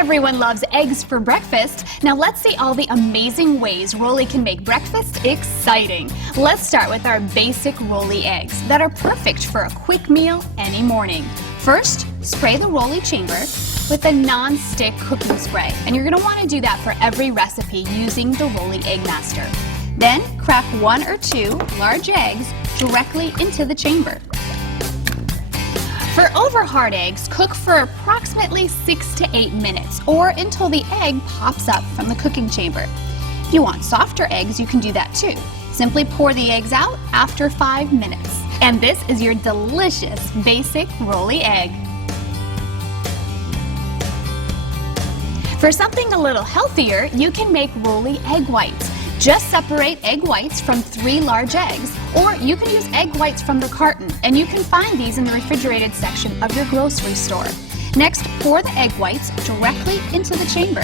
Everyone loves eggs for breakfast. Now let's see all the amazing ways rollie can make breakfast exciting. Let's start with our basic rollie eggs that are perfect for a quick meal any morning. First, spray the rollie chamber with a non-stick cooking spray. And you're going to want to do that for every recipe using the Rollie Egg Master. Then crack 1 or 2 large eggs directly into the chamber. For over-hard eggs, cook for approximately 6 to 8 minutes or until the egg pops up from the cooking chamber. If you want softer eggs, you can do that too. Simply pour the eggs out after 5 minutes. And this is your delicious basic rollie egg. For something a little healthier, you can make rollie egg whites. Just separate egg whites from 3 large eggs, or you can use egg whites from the carton, and you can find these in the refrigerated section of your grocery store. Next, pour the egg whites directly into the chamber.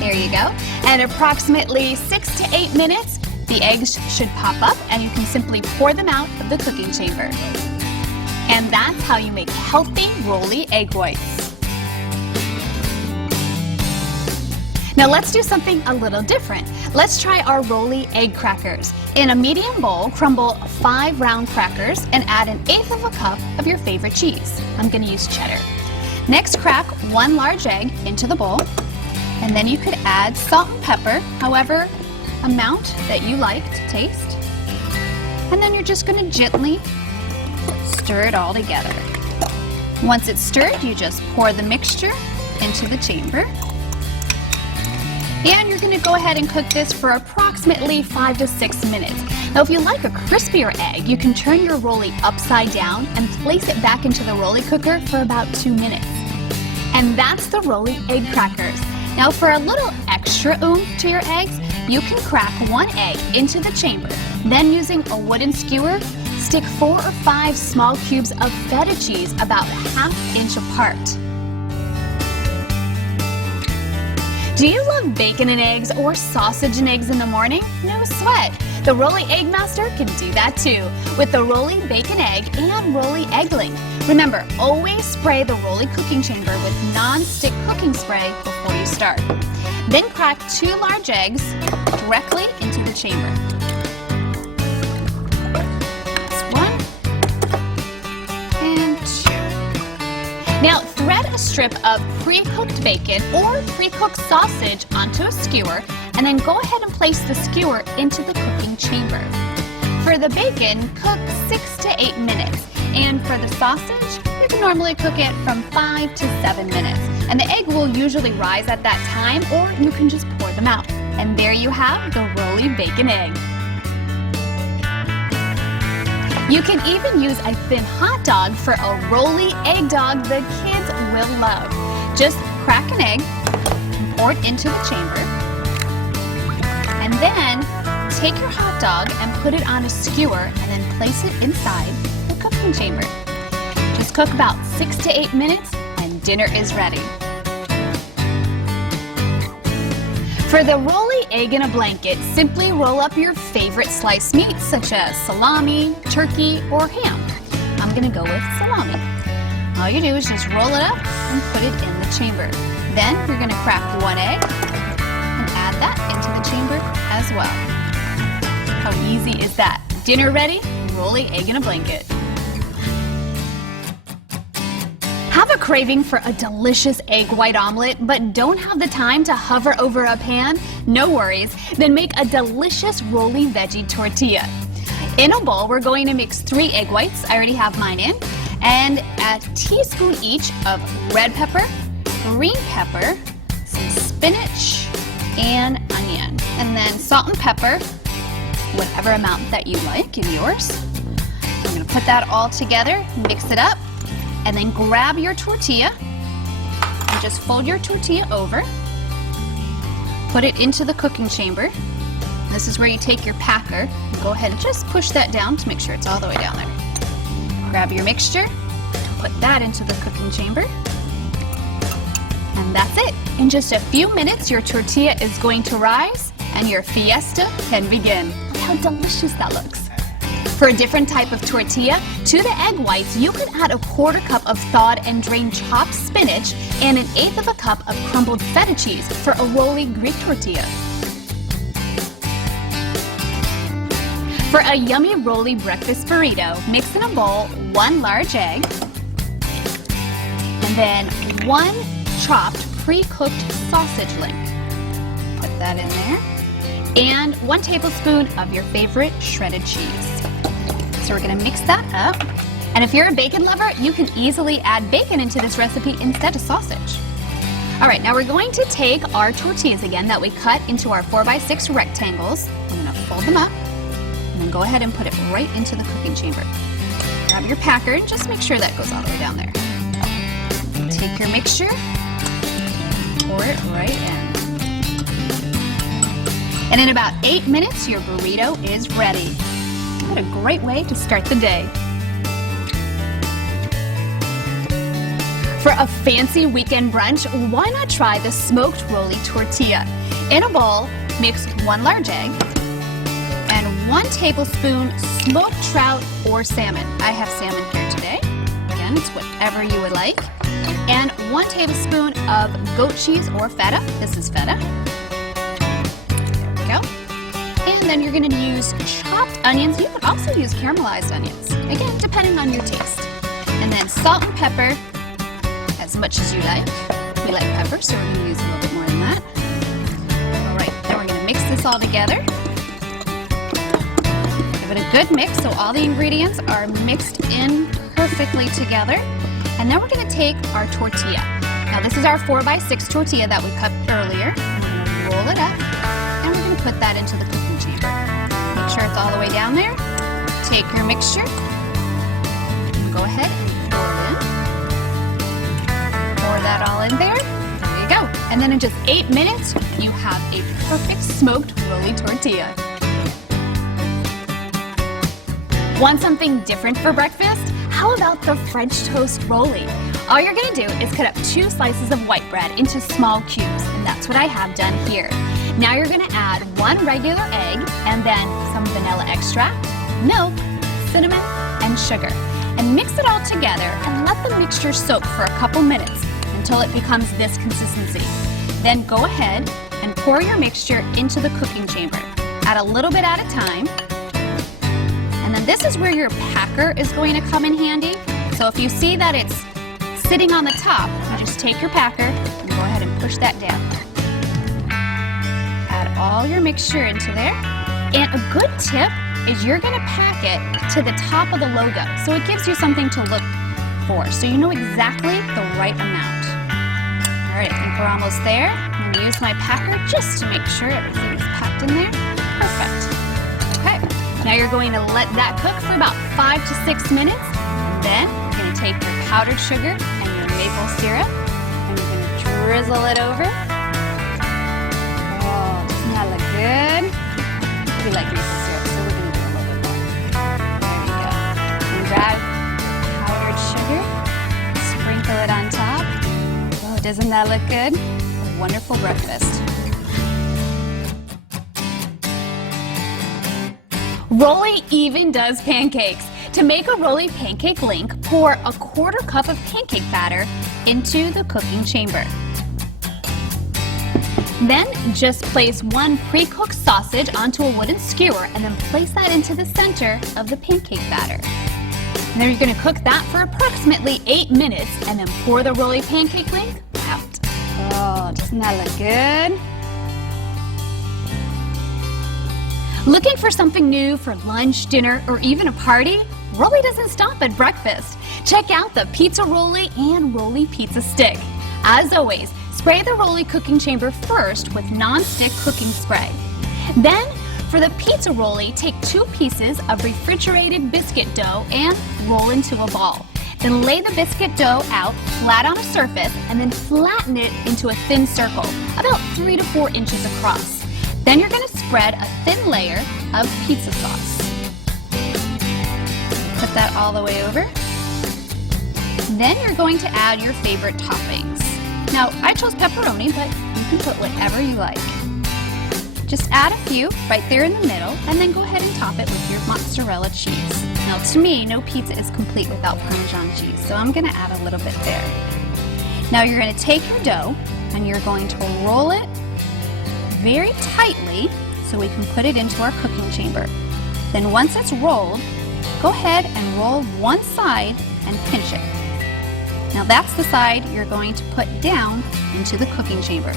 There you go. And approximately 6 to 8 minutes, the eggs should pop up and you can simply pour them out of the cooking chamber. And that's how you make healthy rollie egg whites. Now let's do something a little different. Let's try our rollie egg crackers. In a medium bowl, crumble 5 round crackers and add 1/8 of a cup of your favorite cheese. I'm going to use cheddar. Next, crack 1 large egg into the bowl, and then you could add salt and pepper, however amount that you like to taste. And then you're just going to gently stir it all together. Once it's stirred, you just pour the mixture into the chamber. And you're going to go ahead and cook this for approximately 5 to 6 minutes. Now if you like a crispier egg, you can turn your rollie upside down and place it back into the rollie cooker for about 2 minutes. And that's the rollie egg crackers. Now for a little extra oomph to your eggs, you can crack 1 egg into the chamber. Then using a wooden skewer, stick 4 or 5 small cubes of feta cheese about 1/2 inch apart. Do you love bacon and eggs or sausage and eggs in the morning? No sweat. The Rollie Egg Master can do that too with the Rollie Bacon Egg and Rollie Eggling. Remember, always spray the rollie cooking chamber with non-stick cooking spray before you start. Then crack 2 large eggs directly into the chamber. That's 1 and 2. Now thread a strip of pre-cooked bacon or pre-cooked sausage onto a skewer, and then go ahead and place the skewer into the cooking chamber. For the bacon, cook 6 to 8 minutes, and for the sausage, you can normally cook it from 5 to 7 minutes. And the egg will usually rise at that time, or you can just pour them out. And there you have the rollie bacon egg. You can even use a thin hot dog for a rollie egg dog the kids will love. Just crack an egg, and pour it into the chamber, and then take your hot dog and put it on a skewer and then place it inside the cooking chamber. Just cook about 6 to 8 minutes and dinner is ready. For the rollie egg in a blanket, simply roll up your favorite sliced meats such as salami, turkey, or ham. I'm going to go with salami. All you do is just roll it up and put it in the chamber. Then you're going to crack 1 egg and add that into the chamber as well. How easy is that? Dinner ready? Rollie egg in a blanket. Have a craving for a delicious egg white omelet but don't have the time to hover over a pan? No worries, then make a delicious rollie veggie tortilla. In a bowl, we're going to mix 3 egg whites, I already have mine in, and a teaspoon each of red pepper, green pepper, some spinach, and onion. And then salt and pepper, whatever amount that you like in yours. I'm going to put that all together, mix it up, and then grab your tortilla and just fold your tortilla over. Put it into the cooking chamber. This is where you take your packer and go ahead and just push that down to make sure it's all the way down there. Grab your mixture, put that into the cooking chamber, and that's it. In just a few minutes, your tortilla is going to rise and your fiesta can begin. Look how delicious that looks. For a different type of tortilla, to the egg whites, you could add a 1/4 cup of thawed and drained chopped spinach and 1/8 of a cup of crumbled feta cheese for a rollie Greek tortilla. For a yummy rollie breakfast burrito, mix in a bowl 1 large egg, and then 1 chopped pre-cooked sausage link. Put that in there. And 1 tablespoon of your favorite shredded cheese. So we're gonna mix that up. And if you're a bacon lover, you can easily add bacon into this recipe instead of sausage. All right, now we're going to take our tortillas again that we cut into our 4x6 rectangles. I'm gonna fold them up and then go ahead and put it right into the cooking chamber. Grab your packer and just make sure that goes all the way down there. Take your mixture, pour it right in. And in about 8 minutes, your burrito is ready. What a great way to start the day. For a fancy weekend brunch, why not try the smoked rollie tortilla? In a bowl, mix 1 large egg and 1 tablespoon smoked trout or salmon. I have salmon here today. Again, it's whatever you would like. And 1 tablespoon of goat cheese or feta. This is feta. There we go. And then you're going to use chopped onions. You could also use caramelized onions, again, depending on your taste. And then salt and pepper, as much as you like. We like pepper, so we're going to use a little bit more than that. All right, then we're going to mix this all together. Give it a good mix so all the ingredients are mixed in perfectly together. And then we're going to take our tortilla. Now this is our 4x6 tortilla that we cut earlier. We're going to roll it up, and we're going to put that into the cooking chamber. Make sure it's all the way down there. Take your mixture, go ahead and pour it in. Pour that all in there. There you go. And then in just 8 minutes, you have a perfect smoked rollie tortilla. Want something different for breakfast? How about the French toast rollie? All you're gonna do is cut up 2 slices of white bread into small cubes, and that's what I have done here. Now you're gonna add 1 regular egg and then some vanilla extract, milk, cinnamon, and sugar. And mix it all together and let the mixture soak for a couple minutes until it becomes this consistency. Then go ahead and pour your mixture into the cooking chamber. Add a little bit at a time. And then this is where your packer is going to come in handy. So if you see that it's sitting on the top, you just take your packer and go ahead and push that down. Add all your mixture into there. And a good tip is you're going to pack it to the top of the logo, so it gives you something to look for, so you know exactly the right amount. All right, I think we're almost there. I'm going to use my packer just to make sure everything is packed in there. Perfect. Okay, now you're going to let that cook for about 5 to 6 minutes. And then you're going to take your powdered sugar and your maple syrup, and you're going to drizzle it over. Oh, doesn't that look good? We like maple syrup, so we're going to do a little bit more. There you go. And grab powdered sugar, sprinkle it on top. Oh, doesn't that look good? A wonderful breakfast. Rollie even does pancakes. To make a rollie pancake link, pour a 1/4 cup of pancake batter into the cooking chamber. Then just place 1 pre-cooked sausage onto a wooden skewer and then place that into the center of the pancake batter. And then you're going to cook that for approximately 8 minutes and then pour the rollie pancake link out. Oh, doesn't that look good? Looking for something new for lunch, dinner, or even a party? Rollie doesn't stop at breakfast. Check out the pizza rollie and rollie pizza stick. As always, spray the rollie cooking chamber first with non-stick cooking spray. Then, for the pizza rollie, take 2 pieces of refrigerated biscuit dough and roll into a ball. Then lay the biscuit dough out flat on a surface and then flatten it into a thin circle, about 3 to 4 inches across. Then you're going to spread a thin layer of pizza sauce. Put that all the way over. Then you're going to add your favorite toppings. Now, I chose pepperoni, but you can put whatever you like. Just add a few right there in the middle, and then go ahead and top it with your mozzarella cheese. Now to me, no pizza is complete without Parmesan cheese, so I'm going to add a little bit there. Now you're going to take your dough and you're going to roll it very tightly so we can put it into our cooking chamber. Then once it's rolled, go ahead and roll one side and pinch it. Now that's the side you're going to put down into the cooking chamber.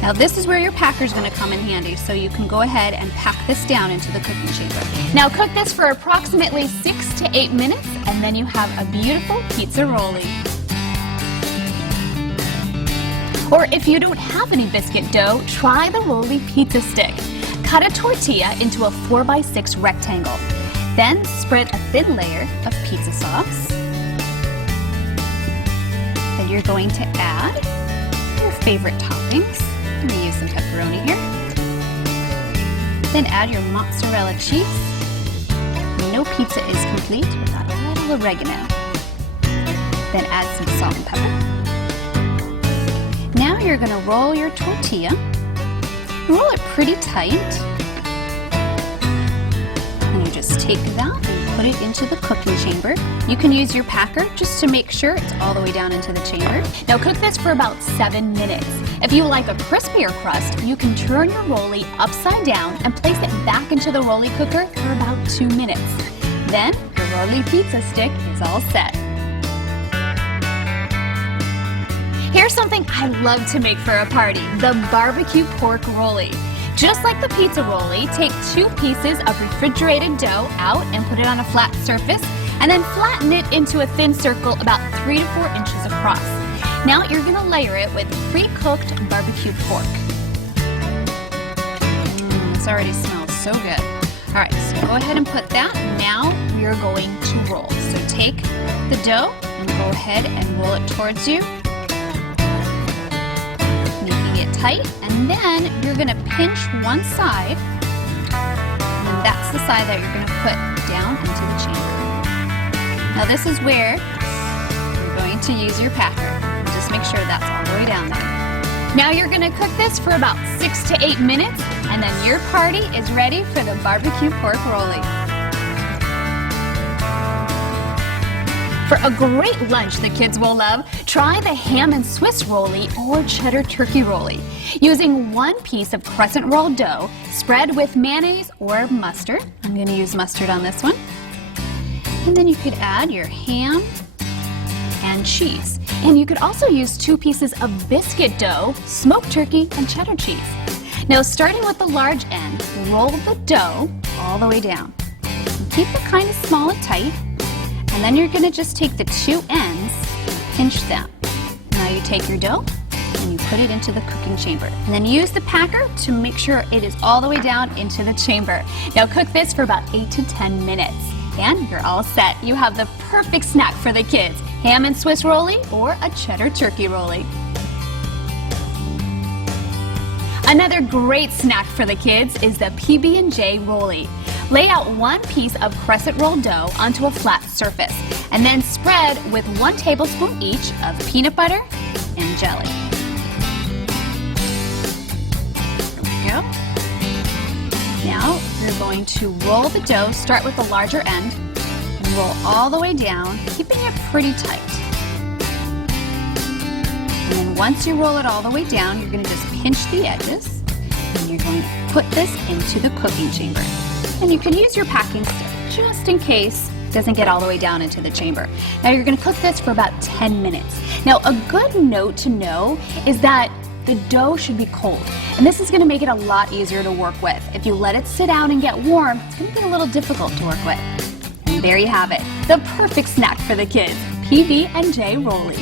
Now this is where your packer is going to come in handy, so you can go ahead and pack this down into the cooking chamber. Now cook this for approximately 6 to 8 minutes, and then you have a beautiful pizza rollie. Or if you don't have any biscuit dough, try the rollie pizza stick. Cut a tortilla into a 4x6 rectangle. Then spread a thin layer of pizza sauce. Then you're going to add your favorite toppings. I'm going to use some pepperoni here. Then add your mozzarella cheese. No pizza is complete without a little oregano. Then add some salt and pepper. Now you're going to roll your tortilla. Roll it pretty tight. And you just take that and put it into the cooking chamber. You can use your packer just to make sure it's all the way down into the chamber. Now cook this for about 7 minutes. If you like a crispier crust, you can turn your rollie upside down and place it back into the rollie cooker for about 2 minutes. Then your rollie pizza stick is all set. Here's something I love to make for a party, the barbecue pork rollie. Just like the pizza rollie, take 2 pieces of refrigerated dough out and put it on a flat surface, and then flatten it into a thin circle about 3 to 4 inches across. Now you're going to layer it with pre-cooked barbecue pork. This already smells so good. All right, so go ahead and put that. Now we're going to roll. So take the dough and go ahead and roll it towards you, making it tight, and then you're going to pinch one side, and then that's the side that you're going to put down into the chamber. Now this is where you're going to use your packer. Just make sure that's all the way down there. Now you're going to cook this for about 6 to 8 minutes, and then your party is ready for the barbecue pork rollie. For a great lunch the kids will love, try the ham and Swiss rollie or cheddar turkey rollie. Using 1 piece of crescent roll dough, spread with mayonnaise or mustard. I'm going to use mustard on this one. And then you could add your ham and cheese. And you could also use 2 pieces of biscuit dough, smoked turkey, and cheddar cheese. Now starting with the large end, roll the dough all the way down. And keep it kind of small and tight. And then you're going to just take the 2 ends, pinch them. Now you take your dough and you put it into the cooking chamber. And then use the packer to make sure it is all the way down into the chamber. Now cook this for about 8 to 10 minutes. And you're all set. You have the perfect snack for the kids. Ham and Swiss rollie or a cheddar turkey rollie. Another great snack for the kids is the PB&J rollie. Lay out 1 piece of crescent roll dough onto a flat surface, and then spread with 1 tablespoon each of peanut butter and jelly. There we go. Now you're going to roll the dough, start with the larger end, and roll all the way down, keeping it pretty tight. And then once you roll it all the way down, you're going to just pinch the edges, and you're going to put this into the cooking chamber. And you can use your packing stick just in case it doesn't get all the way down into the chamber. Now you're going to cook this for about 10 minutes. Now a good note to know is that the dough should be cold, and this is going to make it a lot easier to work with. If you let it sit out and get warm, it's going to be a little difficult to work with. And there you have it, the perfect snack for the kids, PB&J rollie.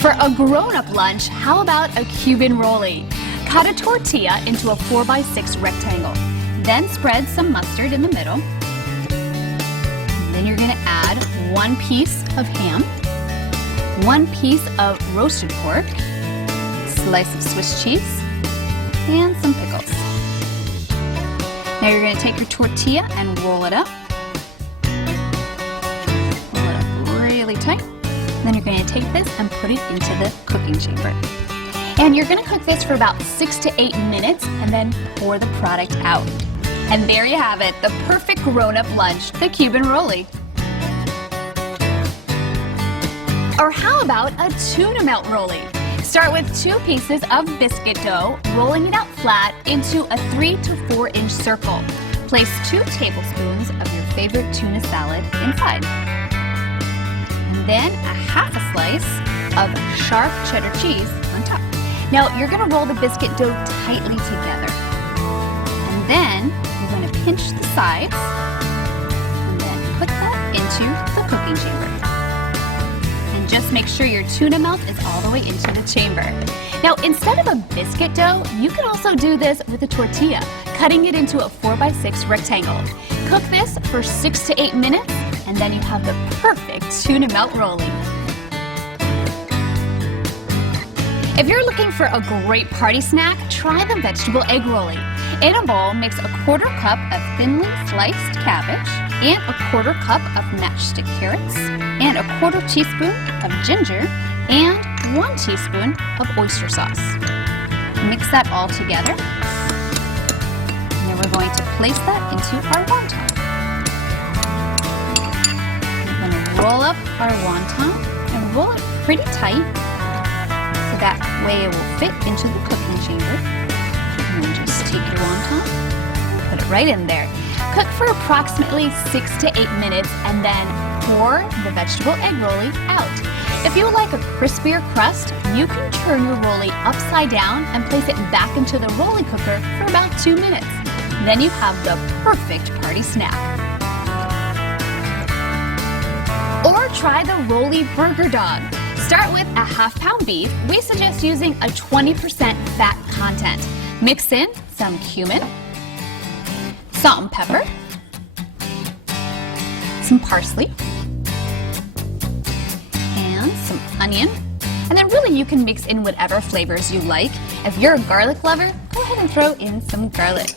For a grown-up lunch, how about a Cuban rollie? Cut a tortilla into a 4x6 rectangle. Then spread some mustard in the middle. And then you're going to add 1 piece of ham, 1 piece of roasted pork, a slice of Swiss cheese, and some pickles. Now you're going to take your tortilla and roll it up. Roll it up really tight. Then you're going to take this and put it into the cooking chamber. And you're gonna cook this for about 6 to 8 minutes and then pour the product out. And there you have it, the perfect grown-up lunch, the Cuban rollie. Or how about a tuna melt rollie? Start with 2 pieces of biscuit dough, rolling it out flat into a 3 to 4 inch circle. Place 2 tablespoons of your favorite tuna salad inside. And then a half a slice of sharp cheddar cheese on top. Now you're gonna roll the biscuit dough tightly together. And then you're gonna pinch the sides and then put that into the cooking chamber. And just make sure your tuna melt is all the way into the chamber. Now instead of a biscuit dough, you can also do this with a tortilla, cutting it into a 4x6 rectangle. Cook this for 6 to 8 minutes and then you have the perfect tuna melt rollie. If you're looking for a great party snack, try the vegetable egg rollie. In a bowl, mix a 1/4 cup of thinly sliced cabbage and a 1/4 cup of matchstick carrots and a 1/4 teaspoon of ginger and 1 teaspoon of oyster sauce. Mix that all together. And then we're going to place that into our wonton. We're going to roll up our wonton and roll it pretty tight. That way it will fit into the cooking chamber. And then just take your wonton and put it right in there. Cook for approximately 6 to 8 minutes and then pour the vegetable egg rollie out. If you would like a crispier crust, you can turn your rollie upside down and place it back into the rollie cooker for about 2 minutes. Then you have the perfect party snack. Or try the rollie burger dog. Start with a 1/2 pound beef. We suggest using a 20% fat content. Mix in some cumin, salt and pepper, some parsley, and some onion. And then really you can mix in whatever flavors you like. If you're a garlic lover, go ahead and throw in some garlic.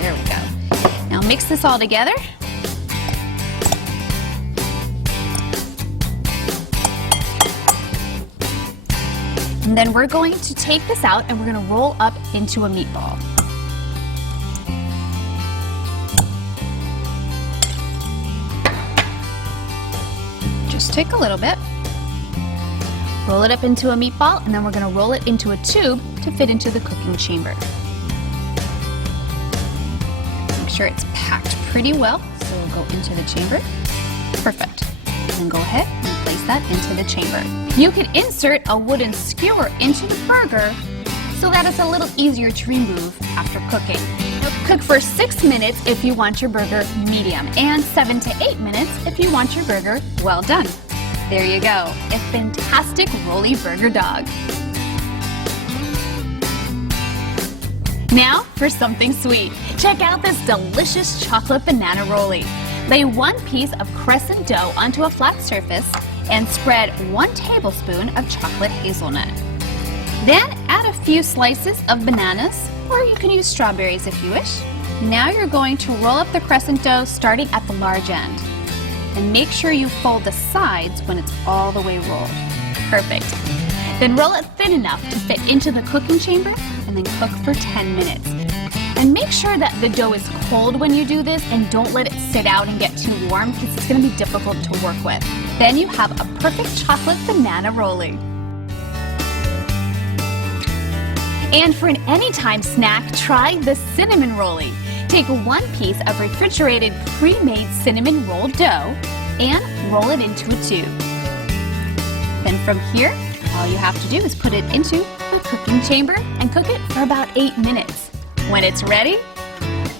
There we go. Now mix this all together. And then we're going to take this out and we're going to roll up into a meatball. Just take a little bit, roll it up into a meatball, and then we're going to roll it into a tube to fit into the cooking chamber. Make sure it's packed pretty well, so we'll go into the chamber. Perfect. And then go ahead and place that into the chamber. You can insert a wooden skewer into the burger so that it's a little easier to remove after cooking. Cook for 6 minutes if you want your burger medium and 7 to 8 minutes if you want your burger well done. There you go, a fantastic rollie burger dog. Now for something sweet. Check out this delicious chocolate banana rollie. Lay 1 piece of crescent dough onto a flat surface and spread 1 tablespoon of chocolate hazelnut. Then add a few slices of bananas, or you can use strawberries if you wish. Now you're going to roll up the crescent dough starting at the large end. And make sure you fold the sides when it's all the way rolled. Perfect. Then roll it thin enough to fit into the cooking chamber and then cook for 10 minutes. And make sure that the dough is cold when you do this and don't let it sit out and get too warm because it's going to be difficult to work with. Then you have a perfect chocolate banana rollie. And for an anytime snack, try the cinnamon rollie. Take 1 piece of refrigerated pre-made cinnamon rolled dough and roll it into a tube. Then from here, all you have to do is put it into the cooking chamber and cook it for about 8 minutes. When it's ready,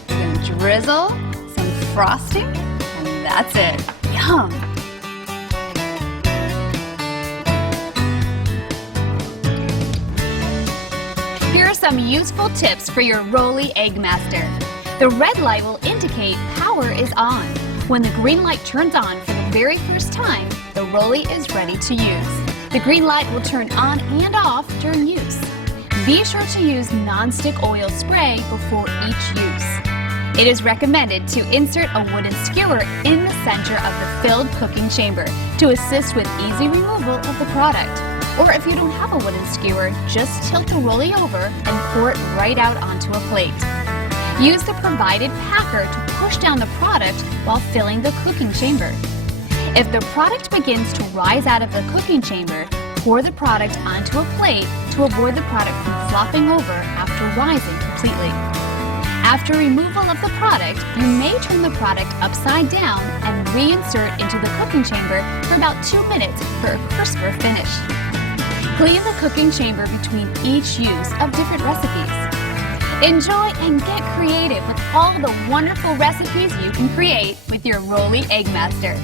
you're going to drizzle some frosting, and that's it. Yum! Here are some useful tips for your rollie egg master. The red light will indicate power is on. When the green light turns on for the very first time, the rollie is ready to use. The green light will turn on and off during use. Be sure to use non-stick oil spray before each use. It is recommended to insert a wooden skewer in the center of the filled cooking chamber to assist with easy removal of the product. Or if you don't have a wooden skewer, just tilt the rollie over and pour it right out onto a plate. Use the provided packer to push down the product while filling the cooking chamber. If the product begins to rise out of the cooking chamber, pour the product onto a plate to avoid the product from flopping over after rising completely. After removal of the product, you may turn the product upside down and reinsert into the cooking chamber for about 2 minutes for a crisper finish. Clean the cooking chamber between each use of different recipes. Enjoy and get creative with all the wonderful recipes you can create with your Rollie Egg Master.